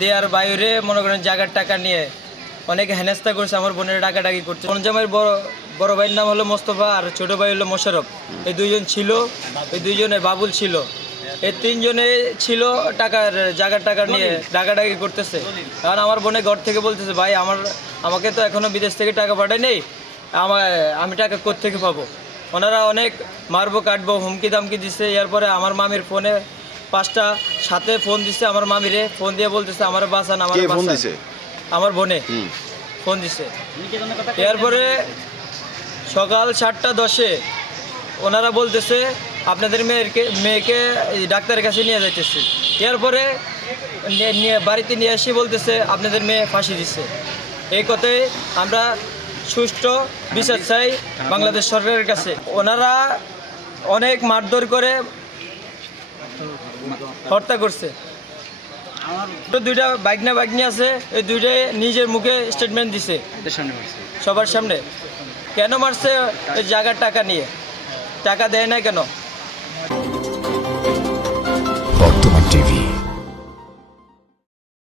দেয়ার বাইরে মনে করেন জায়গার টাকা নিয়ে অনেক হেনস্থা করছে, আমার বোনের ডাকাডাকি করছে। পঞ্জামের বড় বড় ভাইয়ের নাম হলো মোস্তফা আর ছোট ভাই হলো মোশারফ। এই দুইজন ছিল, এই দুইজনে বাবুল ছিল। এই তিনজনে ছিল টাকার, জায়গার টাকা নিয়ে ডাকাডাকি করতেছে। কারণ আমার বোনে ঘর থেকে বলতেছে, ভাই, আমার, আমাকে তো এখনও বিদেশ থেকে টাকা পাঠায় নেই আমার, আমি টাকা কোত্থেকে পাবো? ওনারা অনেক মারবো, কাটবো হুমকি দামকি দিছে। এরপরে আমার মামির ফোনে পাঁচটা সাথে ফোন দিচ্ছে আমার মামিরে ফোন দিয়ে বলতেছে আমার বাঁচান আমার কে ফোন দিছে? আমার বোনে। হুম। ফোন দিচ্ছে এরপরে সকাল সাতটা দশে ওনারা বলতেছে আপনাদের মেয়েকে এই ডাক্তারের কাছে নিয়ে যাইতেছে। এরপরে নিয়ে- নিয়ে বাড়িতে নিয়ে এসে বলতেছে আপনাদের মেয়ে ফাঁসি দিচ্ছে এই কথাই আমরা সুষ্ঠু বিচার চাই বাংলাদেশ সরকারের কাছে। ওনারা অনেক মারধর করে হত্যা করছে। দুইটা বাগনা বাগনি আছে, এই দুইটাই নিজের মুখে স্টেটমেন্ট দিছে। সবার সামনে। কেন মারছে? জায়গার টাকা নিয়ে। টাকা দেয় না কেন?